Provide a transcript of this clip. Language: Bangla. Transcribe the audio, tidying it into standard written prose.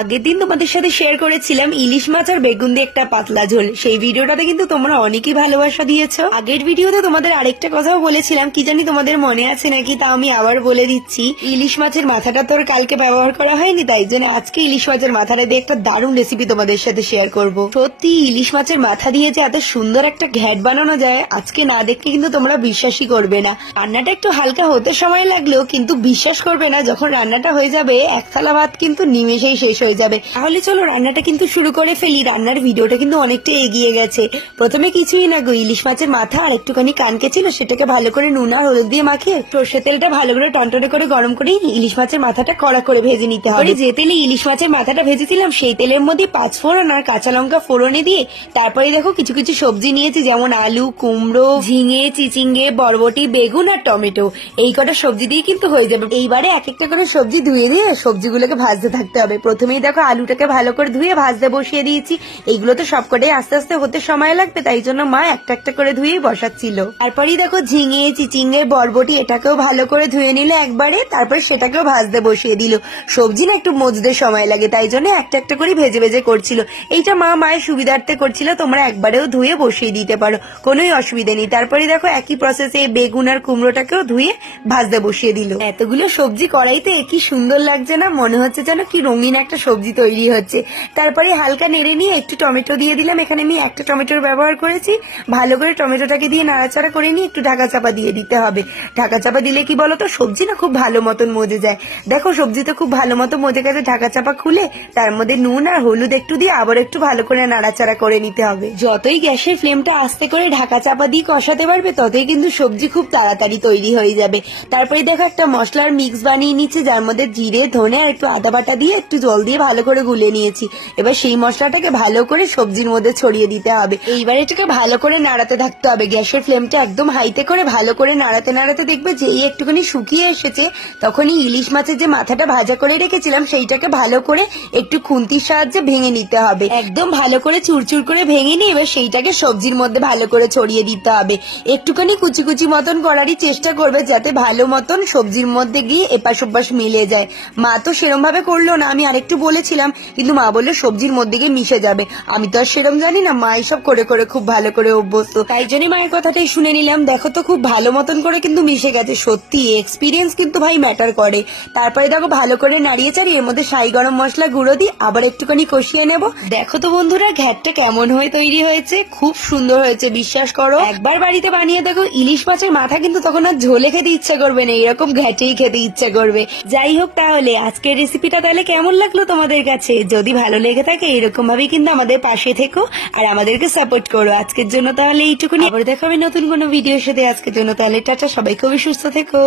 আগের দিন তোমাদের সাথে শেয়ার করেছিলাম ইলিশ মাছ আর বেগুন দিয়ে একটা পাতলা ঝোল। সেই ভিডিওটাতে কিন্তু তোমরা অনেকই ভালোবাসা দিয়েছো। আগের ভিডিওতে তোমাদের আরেকটা কথাও বলেছিলাম, কি জানি তোমাদের মনে আছে নাকি, তা আমি আবার বলে দিচ্ছি। ইলিশ মাছের মাথাটা তো কালকে ব্যবহার করা হয়নি, তাই জন্য আজকে ইলিশ মাছের মাথাটা দিয়ে একটা দারুণ রেসিপি তোমাদের সাথে শেয়ার করব। সত্যি ইলিশ মাছের মাথা দিয়ে যে এত সুন্দর একটা ঘ্যাট বানানো যায়, আজকে না দেখলে কিন্তু তোমরা বিশ্বাসই করবে না। রান্নাটা একটু হালকা হতে সময় লাগলেও কিন্তু বিশ্বাস করবে না, যখন রান্নাটা হয়ে যাবে এক থালা ভাত কিন্তু নিমেষেই শেষ হয়ে যাবে। তাহলে চলো রান্নাটা কিন্তু শুরু করে ফেলি। রান্নার ভিডিওটা কিন্তু অনেকটা এগিয়ে গেছে। প্রথমে কিছুই না গো, ইলিশ মাছের মাথা আর একটুখানি কানকে ছিল, সেটাকে ভালো করে নুন আর হলুদ দিয়ে মাখিয়ে সর্ষের তেলটা ভালো করে টনটনে করে গরম করে ইলিশ মাছের মাথাটা কড়া করে ভেজে নিতে হবে। যে তেলে ইলিশ মাছের মাথাটা ভেজেছিলাম সেই তেলের মধ্যে 5 ফোড়ন আর কাঁচা লঙ্কা ফোড়নে দিয়ে তারপরে দেখো কিছু কিছু সবজি নিয়েছি, যেমন আলু, কুমড়ো, ঝিঙে, চিচিঙ্গে, বরবটি, বেগুন আর টমেটো। এই কটা সবজি দিয়ে কিন্তু হয়ে যাবে। এইবারে এক একটা করে সবজি ধুয়ে দিয়ে সবজিগুলোকে ভাজতে থাকতে হবে। প্রথমেই দেখো আলুটাকে ভালো করে ধুয়ে ভাজতে বসিয়ে দিয়েছি। এইগুলো তো সবকটাই আস্তে আস্তে হতে সময় লাগবে, তাই জন্য মা একটা একটা করে ধুয়ে বসাচ্ছিল। তারপরেই দেখো ঝিঙে, চিচিঙ্গে, বরবটি এটাকেও ভালো করে ধুয়ে নিল একবারে, তারপর সেটাকেও ভাজতে বসিয়ে দিল। সবজি না একটু মজতে সময় লাগে, তাই জন্য একটা একটা করে ভেজে ভেজে করছিল। এইটা মায়ের সুবিধার্থে করছিল, তোমরা একবারেও ধুয়ে বসিয়ে দিতে পারো, কোনোই অসুবিধা নেই। তারপরে দেখো একই প্রসেসে বেগুন আর কুমড়োটাকেও ধুয়ে ভাজতে বসিয়ে দিল। এতগুলো সবজি কড়াইতে কি সুন্দর লাগছে না, মনে হচ্ছে যেন কি রঙিন একটা সবজি তৈরি হচ্ছে। তারপরে হালকা নেড়ে নিয়ে একটু টমেটো দিয়ে দিলাম। এখানে আমি একটা টমেটোর ব্যবহার করেছি। ভালো করে টমেটোটাকে দিয়ে নাড়াচাড়া করে নিয়ে একটু ঢাকা চাপা দিয়ে দিতে হবে। ঢাকা চাপা দিলে কি বলতো, সবজি না খুব ভালো মতন মজে যায়। দেখো সবজি তো খুব ভালো মতো মজে গেছে। ঢাকা চাপা খুলে তার মধ্যে নুন আর হলুদ একটু দিয়ে আবার একটু ভালো করে নাড়াচাড়া করে নিতে হবে। যতই গ্যাসের ফ্লেমটা আস্তে করে ঢাকা চাপা দিয়ে কষাতে পারবে, ততই কিন্তু সবজি খুব তাড়াতাড়ি তৈরি হয়ে যাবে। তারপরে দেখো একটা মশলার মিক্স বানিয়ে নিচ্ছি, যার মধ্যে জিরে, ধনে আর একটু আদা বাটা দিয়ে একটু জল দিয়ে ভালো করে গুলে নিয়েছি। এবার সেই মশলাটাকে ভালো করে সবজির মধ্যে ছড়িয়ে দিতে হবে। এইবার এটাকে ভালো করে নাড়াতে থাকতে হবে। গ্যাসের ফ্লেমটা একদম হাইতে করে ভালো করে নাড়াতে নাড়াতে দেখবে যে এই একটুখানি শুকিয়ে এসেছে, তখনই ইলিশ মাছের যে মাথাটা ভাজা করে রেখেছিলাম সেইটাকে ভালো করে একটু খুন্তির সাহায্যে ভেঙে নিতে হবে। একদম ভালো করে চুরচুর করে ভেঙে নিয়ে এবার সেইটাকে সবজির মধ্যে ভালো করে ছড়িয়ে দিতে হবে। একটুখানি কুচি কুচি মতন করারই চেষ্টা করবে, যাতে ভালো মতন সবজির মধ্যে গিয়ে এপাশ ওপাশ মিলে যায়। মা তো সেরম ভাবে করলো না, আমি আরেকটু বলেছিলাম, কিন্তু মা বললো সবজির মধ্যে গিয়ে মিশে যাবে। আমি তো আর সেরম জানি না, মা এসব করে করে খুব ভালো করে অভ্যস্ত, তাই জন্য মায়ের কথাটাই শুনে নিলাম। দেখো তো খুব ভালো মতন করে কিন্তু মিশে গেছে। সত্যি এক্সপিরিয়েন্স কিন্তু ভাই ম্যাটার করে। তারপরে দেখো ভালো করে নাড়িয়ে চাড়িয়ে এর মধ্যে শাহি গরম মশলা গুঁড়ো দিয়ে আবার একটুখানি কষিয়ে নেব। দেখো তো বন্ধুরা ঘ্যাটটা কেমন হয়ে তৈরি হয়েছে, খুব সুন্দর হয়েছে, বিশ্বাস করো। একবার বাড়িতে বানিয়ে দেখো, ইলিশ মাছের মাথা কিন্তু তখন আর ঝোলে খেতে ইচ্ছা করবে না, এরকম ঘ্যাটেই খেতে ইচ্ছা করবে। যাই হোক, তাহলে আজকের রেসিপিটা তাহলে কেমন লাগলো তোমাদের কাছে? যদি ভালো লেগে থাকে এরকম ভাবেই কিন্তু আমাদের পাশে থেকো আর আমাদেরকে সাপোর্ট করো। আজকের জন্য তাহলে এইটুকুনি, আবার দেখা হবে নতুন কোনো ভিডিওর সাথে। আজকের জন্য তাহলে টাটা, সবাই খুবই সুস্থ থেকো।